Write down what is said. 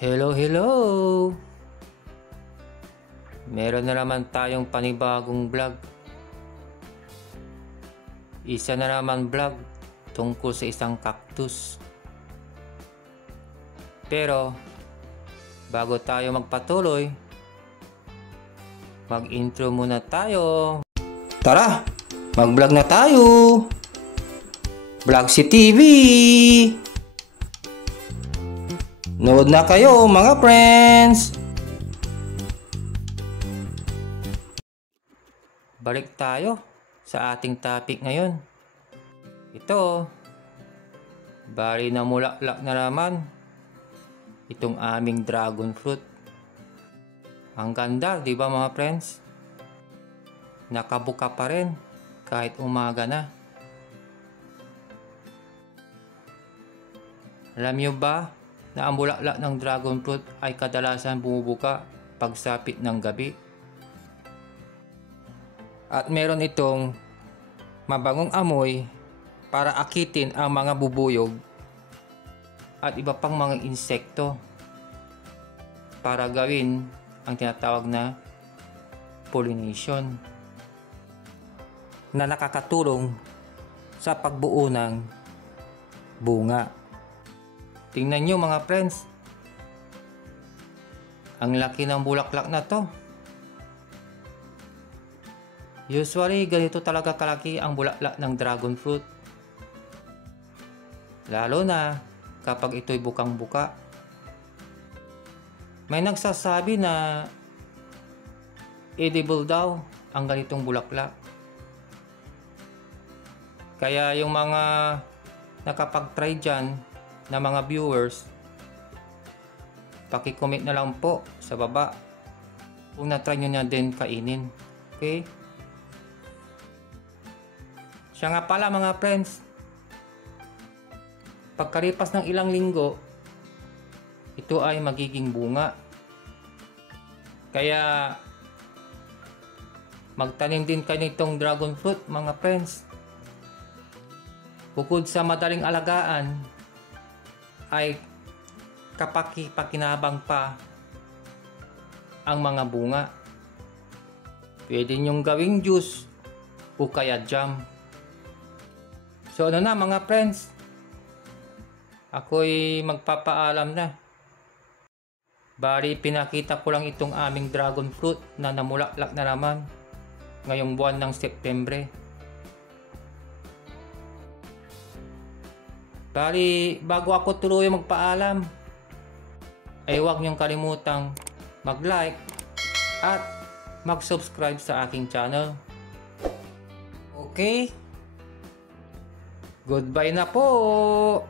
Hello, hello! Meron na naman tayong panibagong vlog. Isa na naman vlog tungkol sa isang cactus. Pero, bago tayo magpatuloy, mag-intro muna tayo. Tara! Mag-vlog na tayo! Vlogsi TV! Nood na kayo mga friends! Balik tayo sa ating topic ngayon. Ito, bali na mulaklak na naman itong aming dragon fruit. Ang ganda, di ba mga friends? Nakabuka pa rin kahit umaga na. Alam nyo ba na ang bulaklak ng dragon fruit ay kadalasan bumubuka pagsapit ng gabi? At meron itong mabangong amoy para akitin ang mga bubuyog at iba pang mga insekto para gawin ang tinatawag na pollination na nakakatulong sa pagbuo ng bunga. Tingnan nyo mga friends, ang laki ng bulaklak na to. Usually, ganito talaga kalaki ang bulaklak ng dragon fruit. Lalo na kapag ito'y bukang-buka. May nagsasabi na edible daw ang ganitong bulaklak. Kaya yung mga nakapag-try dyan na mga viewers, paki-comment na lang po sa baba kung na-try nyo na din kainin. Okay? Siya nga pala mga friends, pagkalipas ng ilang linggo, ito ay magiging bunga. Kaya magtanim din kayo nitong dragon fruit mga friends. Bukod sa madaling alagaan, ay kapaki-pakinabang pa ang mga bunga. Pwede nyong gawing juice o kaya jam. So ano na mga friends, ako'y magpapaalam na. Bali pinakita ko lang itong aming dragon fruit na namulaklak na naman ngayong buwan ng Setyembre. Bali bago ako tuloy magpaalam, ay huwag niyong kalimutang mag-like at mag-subscribe sa aking channel. Okay? Goodbye na po!